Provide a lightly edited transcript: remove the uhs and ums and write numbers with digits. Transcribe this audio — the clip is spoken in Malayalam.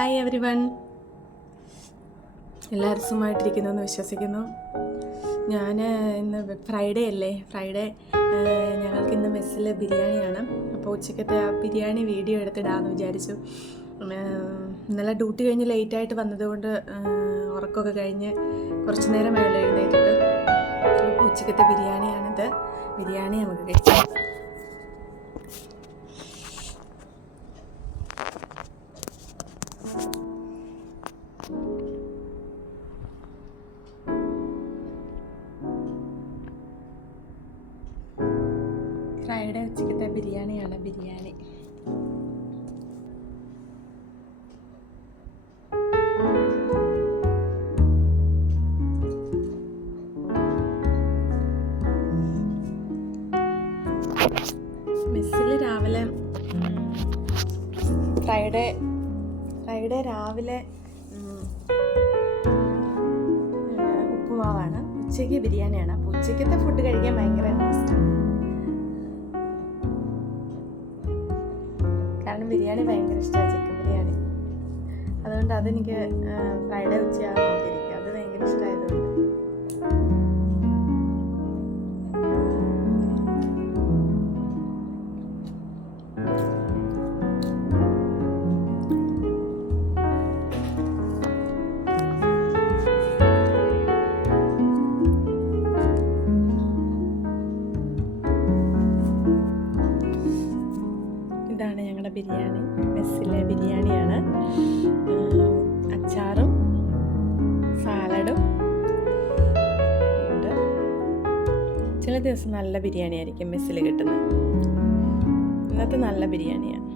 ഹായ് എവരിവൺ, എല്ലാവരും സുഖമായിട്ടിരിക്കുന്നു എന്ന് വിശ്വസിക്കുന്നു. ഞാൻ ഇന്ന് ഫ്രൈഡേ അല്ലേ, ഞങ്ങൾക്ക് ഇന്ന് മെസ്സിൽ ബിരിയാണിയാണ്. അപ്പോൾ ഉച്ചക്കത്തെ ആ ബിരിയാണി വീഡിയോ എടുത്തിടാമെന്ന് വിചാരിച്ചു. ഇന്നലെ ഡ്യൂട്ടി കഴിഞ്ഞ് ലേറ്റായിട്ട് വന്നതുകൊണ്ട് ഉറക്കമൊക്കെ കഴിഞ്ഞ് കുറച്ച് നേരം വേണം എഴുന്നേറ്റിട്ട്. അപ്പോൾ ഉച്ചക്കത്തെ ബിരിയാണിയാണിത്. ബിരിയാണി നമുക്ക് കഴിക്കാം. ഫ്രൈഡേ ഉച്ചക്കത്തെ ബിരിയാണിയാണ്. ബിരിയാണി മെസ്സിൽ രാവിലെ ഫ്രൈഡേ രാവിലെ ഉപ്പുമാവാണ്, ഉച്ചയ്ക്ക് ബിരിയാണിയാണ്. അപ്പോൾ ഉച്ചയ്ക്കത്തെ ഫുഡ് കഴിക്കാൻ ഭയങ്കര ഇഷ്ടമാണ്. കാരണം ബിരിയാണി ഭയങ്കര ഇഷ്ടമാണ്, ചിക്കൻ ബിരിയാണി. അതുകൊണ്ട് അതെനിക്ക് ഫ്രൈഡേ ഉച്ചയാകാൻ നോക്കിയിരിക്കും. അത് ഭയങ്കര ഇഷ്ടമായതുകൊണ്ട് ഇതാണ് ഞങ്ങളുടെ ബിരിയാണി. മെസ്സിലെ ബിരിയാണിയാണ്. അച്ചാറും സാലഡും ഉണ്ട്. ചില ദിവസം നല്ല ബിരിയാണി ആയിരിക്കും മെസ്സിൽ കിട്ടുന്നത്. ഇന്നത്തെ നല്ല ബിരിയാണിയാണ്.